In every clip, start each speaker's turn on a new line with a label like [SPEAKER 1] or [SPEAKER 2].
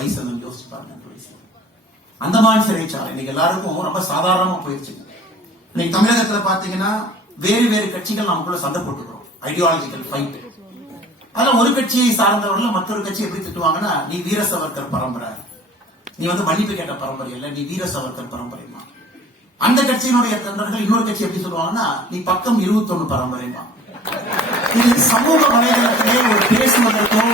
[SPEAKER 1] வயசு நம்ம யோசிச்சு பாருங்க அந்த வயசு. அந்தமான் சிறைச்சாலை. இன்னைக்கு எல்லாருக்கும் ரொம்ப சாதாரணமா போயிடுச்சு இன்னைக்கு தமிழகத்துல பாத்தீங்கன்னா வேறு வேறு கட்சிகள் நமக்குள்ள சண்டை போட்டுக்கிறோம். ஐடியாலஜிக்கல் ஃபைட் அதெல்லாம் ஒரு கட்சியை சார்ந்தவர்கள் மற்றொரு கட்சி எப்படி திட்டுவாங்கன்னா நீ வீர சவர்கர் பரம்பரை. நீ வந்து மன்னிப்பு கேட்ட பரம்பரை இல்ல நீ வீர சவர்கர் பரம்பரைமா அந்த கட்சியினுடைய தொண்டர்கள் இன்னொரு கட்சி எப்படி சொல்லுவாங்கன்னா நீ பக்கம் இருபத்தொன்னு பரம்பரைமா இது சமூக வலைதளத்திலே ஒரு பேசுவதற்கோ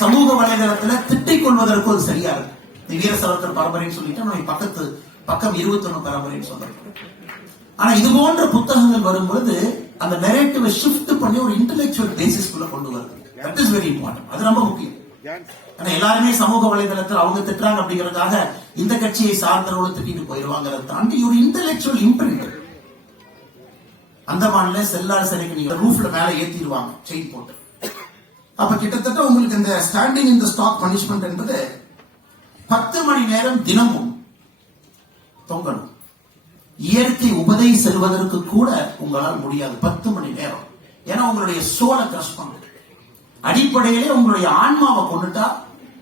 [SPEAKER 1] சமூக வலைதளத்துல திட்ட கொள்வதற்கோ அது சரியா இருக்கு நீ வீர பரம்பரைன்னு சொல்லிட்டு நம்ம பக்கத்து பக்கம் இருபத்தொன்னு பரம்பரைன்னு சொல்றோம் ஆனா இது போன்ற புத்தகங்கள் வரும்பொழுது அந்த நெரேட்டிவை ஷிஃப்ட் பண்ணி ஒரு இன்டெலெக்சுவல் பேசிஸ்குள்ள கொண்டு வருது. தட் இஸ் வெரி இம்பார்ட்டன்ட் அது ரொம்ப முக்கியம். ஆனா எல்லாருமே சமூக வலைதளத்தில் அவங்க திட்டுறாங்க அப்படிங்கறதுக்காக இந்த கட்சியை சார்ந்தவர்களும் திட்டிட்டு போயிருவாங்கிறத தாண்டி ஒரு இன்டெலெக்சுவல் இம்ப்ரிண்ட் அந்தமான்ல செல்லார் சிலைக்கு நீங்க ரூஃப்ல மேல ஏத்திடுவாங்க செயின் போட்டு. அப்ப கிட்டத்தட்ட உங்களுக்கு இந்த ஸ்டாண்டிங் இந்த ஸ்டாக் பனிஷ்மெண்ட் என்பது பத்து மணி நேரம் தினமும் தொங்கணும். இயற்கை உபதை செல்வதற்கு கூட உங்களால் முடியாது. பத்து மணி நேரம். ஏன்னா உங்களுடைய சோலை கஷ்டம் அடிப்படையிலே உங்களுடைய ஆன்மாவை கொண்டுட்டா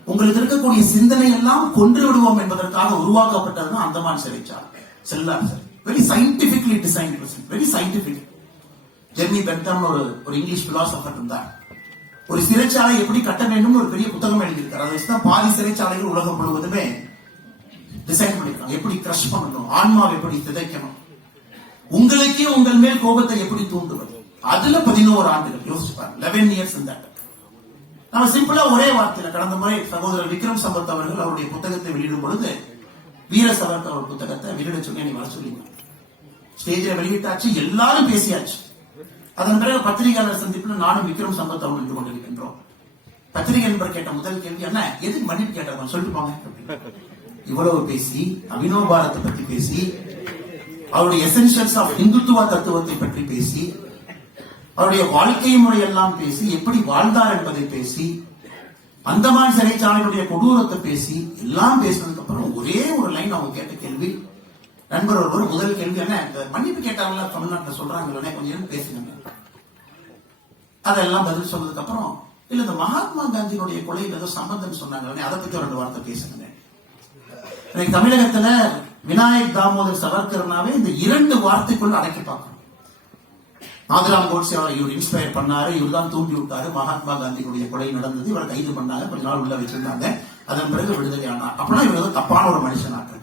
[SPEAKER 1] உங்களுக்கு இருக்கக்கூடிய சிந்தனை எல்லாம் கொன்று விடுவோம் என்பதற்காக உருவாக்கப்பட்டதுதான் அந்தமான் சிறைச்சார் செல்லார் சிறை. Very scientifically design very scientific journey பென்டம் ஒரு ஒரு இங்கிலீஷ் பிலாசபர் இருந்தார். ஒரு சிறைச்சாலை எப்படி கட்ட வேண்டும் ஒரு பெரிய புத்தகம் எழுதியிருக்காரு. அதை வச்சுதான் பாதி சிறைச்சாலைகள் உலகம் முழுவதுமே டிசைன் பண்ணிருக்காங்க எப்படி கிரஷ் பண்ணணும் ஆன்மாவை எப்படி சிதைக்கணும். உங்களுக்கே உங்கள் மேல் கோபத்தை எப்படி தூண்டுவது? அதுல பதினோரு ஆண்டுகள். யோசிச்சு லெவன் இயர்ஸ் இந்த நம்ம சிம்பிளா ஒரே வார்த்தையில கடந்த முறை சகோதரர் விக்ரம் சம்பத் அவர்கள் அவருடைய புத்தகத்தை வெளியிடும் பொழுது வீர சவர்கர் புத்தகத்தை வெளியிட சொல்லி நீ வர சொல்லிங்க ஸ்டேஜில் வெளியிட்டாச்சு. எல்லாரும் பேசியாச்சு. அதன் பிறகு பத்திரிகையாளர் சந்திப்பில் நானும் விக்ரம் சம்பத் அவர்கள் நின்று கொண்டிருக்கின்றோம். பத்திரிகை நண்பர் கேட்ட முதல் கேள்வி என்ன? எதுக்கு மன்னிப்பு கேட்டாங்க சொல்லிட்டு இவ்வளவு பேசி அபினவ பாரத்தை பத்தி பேசி அவருடைய எசென்சியல்ஸ் ஆஃப் இந்துத்துவ தத்துவத்தை பற்றி பேசி அவருடைய வாழ்க்கை முறையெல்லாம் பேசி எப்படி வாழ்ந்தார் என்பதை பேசி அந்தமான் சிறைச்சாலையுடைய கொடூரத்தை பேசி எல்லாம் பேசினதுக்கு அப்புறம் ஒரே ஒரு லைன் அவங்க கேட்ட கேள்வி நண்பர் ஒருவர் முதல் கேள்வி என்ன? இந்த மன்னிப்பு கேட்டாங்கள தமிழ்நாட்டில் சொல்றாங்களே கொஞ்சம் நேரம் பேசுங்க. அதெல்லாம் பதில் சொன்னதுக்கு அப்புறம் இல்ல இந்த மகாத்மா காந்தியினுடைய கொலையில் ஏதோ சம்பந்தம் சொன்னாங்களே அதை பத்தி ரெண்டு வார்த்தை பேசுங்க இன்னைக்கு தமிழகத்துல விநாயக் தாமோதர் சவர்கர்னாவே இந்த இரண்டு வார்த்தைக்குள்ள அடக்கி பார்க்கணும். நாதுராம் கோட்ஸே அவரை இவர் இன்ஸ்பயர் பண்ணாரு இவர் தான் தூண்டி விட்டாரு. மகாத்மா காந்தியுடைய கொலை நடந்தது இவரை கைது பண்ணாங்க கொஞ்ச நாள் உள்ள வச்சிருந்தாங்க. அதன் பிறகு விடுதலை ஆனார். அப்படின்னா இவர் தப்பான ஒரு மனுஷனாக்கு.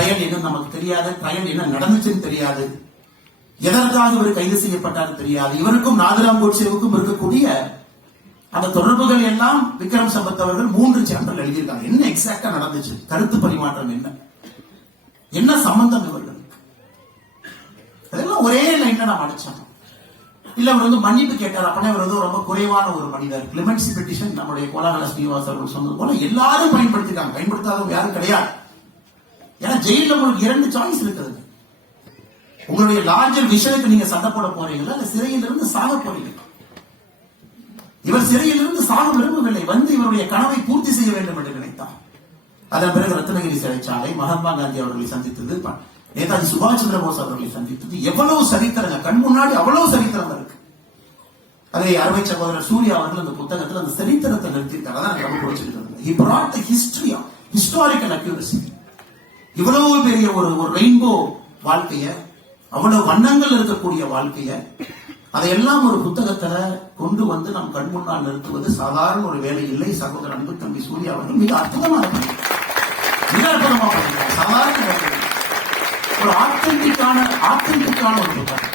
[SPEAKER 1] இருக்கு ட்ரையல் என்ன நமக்கு தெரியாது? ட்ரையல் என்ன நடந்துச்சுன்னு தெரியாது. எதற்காக இவர் கைது செய்யப்பட்டார் தெரியாது. இவருக்கும் நாதுராம் கோட்சேவுக்கும் இருக்கக்கூடிய அந்த தொடர்புகள் எல்லாம் விக்ரம் சம்பத் அவர்கள் மூன்று சாப்டர் எழுதியிருக்காங்க. என்ன எக்ஸாக்டா நடந்துச்சு? கருத்து பரிமாற்றம் என்ன? என்ன சம்பந்தம் இவர்களுக்கு அதெல்லாம் ஒரே லைன்ல நாம் அடிச்சோம். இல்ல அவர் வந்து மன்னிப்பு கேட்டார். அப்படின்னா அவர் வந்து ரொம்ப குறைவான ஒரு மனிதர். கிளிமென்சி பெட்டிஷன் நம்முடைய கோலாகல ஸ்ரீனிவாஸ் அவர்கள் சொன்னது போல எல்லாரும் பயன்படுத்திருக்காங்க பயன்படுத்தாதவங்க யாரும் கிடையாது. ஏன்னா ஜெயில உங்களுக்கு இரண்டு சாய்ஸ் இருக்கிறது உங்களுடைய லார்ஜர் விஷயத்துக்கு நீங்க சண்டை போட போறீங்களா? இல்ல சிறையிலிருந்து சாக போறீங்களா? இவர் சிறையிலிருந்து சாக விரும்பவில்லை. வந்து இவருடைய கனவை பூர்த்தி செய்ய வேண்டும் என்று நினைத்தார். அதன் பிறகு ரத்னகிரி சிறைச்சாலை மகாத்மா காந்தி அவர்களை சந்தித்தது. நேதாஜி சுபாஷ் சந்திர போஸ் அவர்களை சந்தித்தது. எவ்வளவு சரித்திரங்க கண் முன்னாடி அவ்வளவு சரித்திரம் இருக்கு. அதை அருமை சகோதரர் சூர்யா அவர்கள் அந்த புத்தகத்தில் அந்த சரித்திரத்தை நிறுத்தி அதான் எனக்கு ரொம்ப பிடிச்சிருக்கிறது. He brought the இவ்வளவு பெரிய ஒரு ஒரு ரெயின்போ வாழ்க்கைய அவ்வளவு வண்ணங்கள் இருக்கக்கூடிய வாழ்க்கைய அதையெல்லாம் ஒரு புத்தகத்துல கொண்டு வந்து நம் கண் முன்னால் நிறுத்துவது சாதாரண ஒரு வேலை இல்லை. சகோதரர் அன்பு தம்பி சூர்யா அவர்கள் மிக அற்புதமா மிக அற்புதமா பண்ணிருக்காங்க சாதாரண ஒரு ஆத்தென்டிக்கான ஆத்தென்டிக்கான ஒரு புத்தகம்.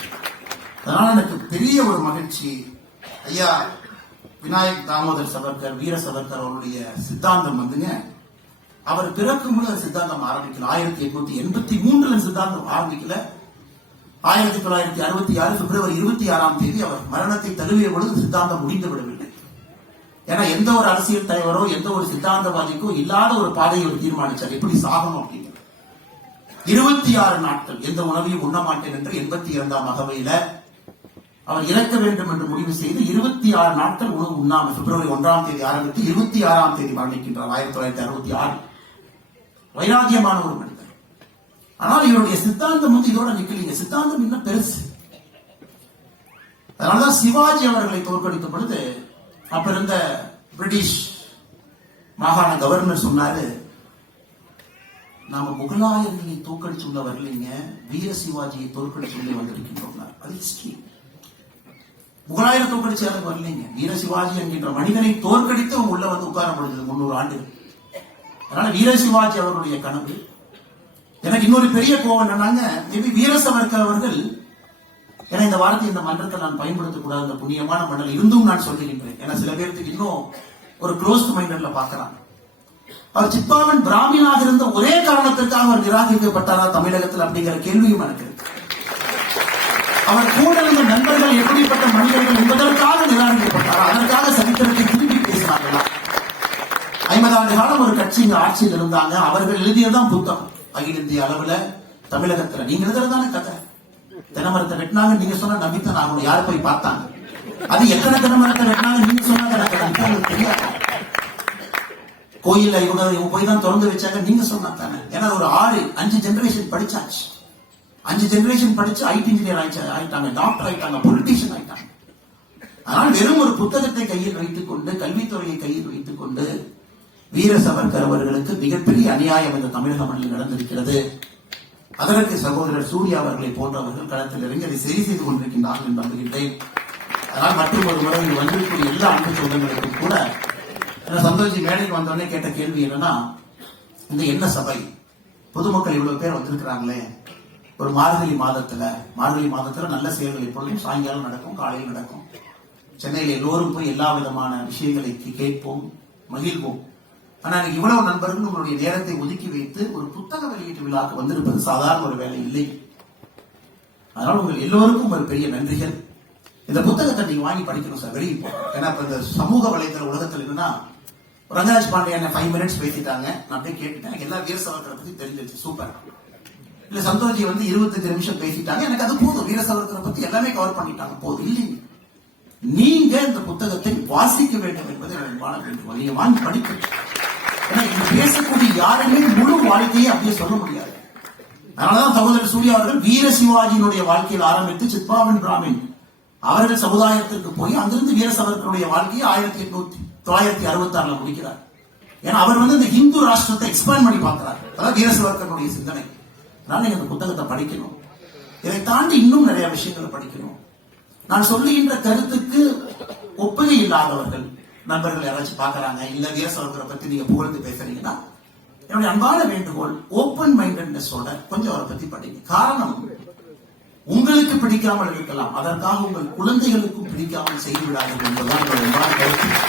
[SPEAKER 1] அதனால எனக்கு பெரிய ஒரு மகிழ்ச்சி. ஐயா விநாயக் தாமோதர் சவர்கர் வீர சவர்கர் அவருடைய சித்தாந்தம் வந்துங்க. அவர் பிறக்கும் போது அந்த சித்தாந்தம் ஆரம்பிக்கல. ஆயிரத்தி எட்நூத்தி எண்பத்தி மூன்றுல சித்தாந்தம் ஆரம்பிக்கல. ஆயிரத்தி தொள்ளாயிரத்தி அறுபத்தி ஆறு பிப்ரவரி இருபத்தி ஆறாம் தேதி அவர் மரணத்தை தழுவிய பொழுது சித்தாந்தம் முடிந்து விடவில்லை. ஏன்னா எந்த ஒரு அரசியல் தலைவரோ எந்த ஒரு சித்தாந்தவாதிக்கோ இல்லாத ஒரு பாதையை அவர் தீர்மானிச்சார். எப்படி சாகணும் அப்படின்னு இருபத்தி ஆறு நாட்கள் எந்த உணவையும் உண்ண மாட்டேன் என்று எண்பத்தி இரண்டாம் அகவையில அவர் இறக்க வேண்டும் என்று முடிவு செய்து இருபத்தி ஆறு நாட்கள் உணவு உண்ணாமல் பிப்ரவரி ஒன்றாம் தேதி ஆரம்பித்து இருபத்தி ஆறாம் தேதி மரணிக்கின்றார் ஆயிரத்தி தொள்ளாயிரத்தி அறுபத்தி ஆறு வைராக்கியமான ஒரு மனிதர் ஆனால் இவருடைய சித்தாந்தம் வந்து இதோட நிக்கலீங்க. சித்தாந்தம் இன்னும் பெருசு. அதனாலதான் சிவாஜி அவர்களை தோற்கடித்த பொழுது அப்ப இருந்த பிரிட்டிஷ் மாகாண கவர்னர் சொன்னாரு நாம முகலாயர்களை தோற்கடிச்சு வரலைங்க. வீர சிவாஜியை தோற்கடிச்சுள்ளே வந்திருக்கின்றோம். அது ஹிஸ்டரி முகலாயரை தோற்கடிச்சு யாரும் வரலைங்க. வீர சிவாஜி என்கின்ற மனிதனை தோற்கடித்து அவங்க உள்ள வந்து உட்கார முடிஞ்சது முன்னூறு ஆண்டு அதனால வீர சிவாஜி அவருடைய கனவு. எனக்கு இன்னொரு பெரிய கோவம் என்னன்னாங்க மேபி வீர சவர்கர் அவர்கள் ஏன்னா இந்த வார்த்தை இந்த மன்றத்தை நான் பயன்படுத்தக்கூடாது அந்த புண்ணியமான மண்டல் இருந்தும் நான் சொல்லுகின்றேன். ஏன்னா சில பேருக்கு இன்னும் ஒரு க்ளோஸ் மைண்டட்ல பாக்குறாங்க அவர் சிப்பாவன் பிராமினாக இருந்த ஒரே காரணத்திற்காக அவர் நிராகரிக்கப்பட்டாரா தமிழகத்தில் அப்படிங்கிற கேள்வியும் எனக்கு அவர் கூட இருந்த நண்பர்கள் எப்படிப்பட்ட மனிதர்கள் என்பதற்காக நிராகரிக்கப்பட்டார். அதற்காக சரித்திரத்தை திருப்பி பேசினார்களா. ஐம்பது ஆண்டு காலம் ஒரு கட்சி இங்க ஆட்சியில் இருந்தாங்க. அவர்கள் எழுதியதுதான் புத்தகம். அகில இந்திய அளவுல தமிழகத்துல. நீங்க எழுதுறதான கதை? தினமரத்தை வெட்டினாங்க நீங்க சொன்ன நம்பித்தான் ஆகணும் யார் போய் பார்த்தாங்க? அது எத்தனை தினமரத்தை வெட்டினாங்க நீங்க சொன்னாங்க தெரியாது. கோயில்ல இவங்க இவங்க போய் தான் திறந்து வச்சாங்க நீங்க சொன்னா தானே ஏன்னா ஒரு ஆறு அஞ்சு ஜெனரேஷன் படிச்சாச்சு. அஞ்சு ஜெனரேஷன் படிச்சு ஐடி இன்ஜினியர் ஆயிடுச்சு ஆயிட்டாங்க டாக்டர் ஆயிட்டாங்க பொலிட்டீஷியன் ஆயிட்டாங்க. ஆனால் வெறும் ஒரு புத்தகத்தை கையில் வைத்துக் கொண்டு கல்வித்துறையை கையில் வைத்துக் கொண்டு வீர சவர்கர் அவர்களுக்கு மிகப்பெரிய அநியாயம் இந்த தமிழக மண்ணில் நடந்திருக்கிறது. அதற்கு சகோதரர் சூர்யா அவர்களை போன்றவர்கள் களத்தில் இறங்கி அதை சரி செய்து கொண்டிருக்கின்றார்கள் என்று நம்புகின்றேன். அதனால் மற்றும் ஒரு முறை இங்கு எல்லா அன்பு சொந்தங்களுக்கும் கூட சந்தோஷி மேடைக்கு வந்தோடனே கேட்ட கேள்வி என்னன்னா இந்த என்ன சபை? பொதுமக்கள் இவ்வளவு பேர் வந்திருக்கிறாங்களே. ஒரு மார்கழி மாதத்துல மார்கழி மாதத்துல நல்ல செயல்கள் எப்பொழுதும் சாயங்காலம் நடக்கும் காலையில் நடக்கும். சென்னையில் எல்லோரும் போய் எல்லா விதமான விஷயங்களை கேட்போம் மகிழ்வோம். ஆனா இவ்வளவு நண்பர்கள் உங்களுடைய நேரத்தை ஒதுக்கி வைத்து ஒரு புத்தக வெளியீட்டு விழாக்கு வந்திருப்பது சாதாரண ஒரு வேலை இல்லை. அதனால உங்கள் எல்லோருக்கும் ஒரு பெரிய நன்றிகள். இந்த புத்தகத்தை நீங்க வாங்கி படிக்கணும் சார் வெளியே ஏன்னா இப்ப இந்த சமூக வலைதள உலகத்தில் என்னன்னா ரங்கராஜ் பாண்டே என்ன ஃபைவ் மினிட்ஸ் பேசிட்டாங்க. நான் அப்படியே கேட்டுட்டேன். எல்லா வீர சவர்களை பத்தி தெரிஞ்சிருச்சு. சூப்பர். இல்ல சந்தோஷி வந்து இருபத்தஞ்சு நிமிஷம் பேசிட்டாங்க. எனக்கு அது போதும். வீர சவர்கரை பத்தி எல்லாமே கவர் பண்ணிட்டாங்க. போதும். இல்லைங்க. நீங்க இந்த புத்தகத்தை வாசிக்க வேண்டும் என்பது நான் வாழ வேண்டும். நீங்க வாங்கி படிக்க ஏன்னா பேசக்கூடிய யாருமே முழு வாழ்க்கையை அப்படியே சொல்ல முடியாது. அதனாலதான் சகோதரர் சூர்யா அவர்கள் வீர சிவாஜியினுடைய வாழ்க்கையில் ஆரம்பித்து சித்பாவன் பிராமின் அவர்கள் சமுதாயத்திற்கு போய் அங்கிருந்து வீர சவர்கருடைய வாழ்க்கையை ஆயிரத்தி எட்நூத்தி தொள்ளாயிரத்தி அறுபத்தி ஆறுல முடிக்கிறார். ஏன்னா அவர் வந்து இந்த இந்து ராஷ்டிரத்தை எக்ஸ்பேண்ட் பண்ணி பார்க்கிறார். அதாவது வீர சிந்தனை. அதனால நீங்க இந்த புத்தகத்தை படிக்கணும். இதை தாண்டி இன்னும் நிறைய விஷயங்களை படிக்கணும். நான் சொல்லுகின்ற கருத்துக்கு ஒப்புகை இல்லாதவர்கள் நண்பர்கள் யாராச்சும் பாக்குறாங்க இல்ல வீரசவர்கரை பத்தி நீங்க புகழ்ந்து பேசுறீங்கன்னா என்னுடைய அன்பான வேண்டுகோள் ஓப்பன் மைண்டட்னஸோட கொஞ்சம் அவரை பத்தி படிங்க. காரணம் உங்களுக்கு பிடிக்காமல் இருக்கலாம். அதற்காக உங்கள் குழந்தைகளுக்கும் பிடிக்காமல் செய்து விடாதீர்கள் என்பதுதான் என்னுடைய அன்பான கருத்து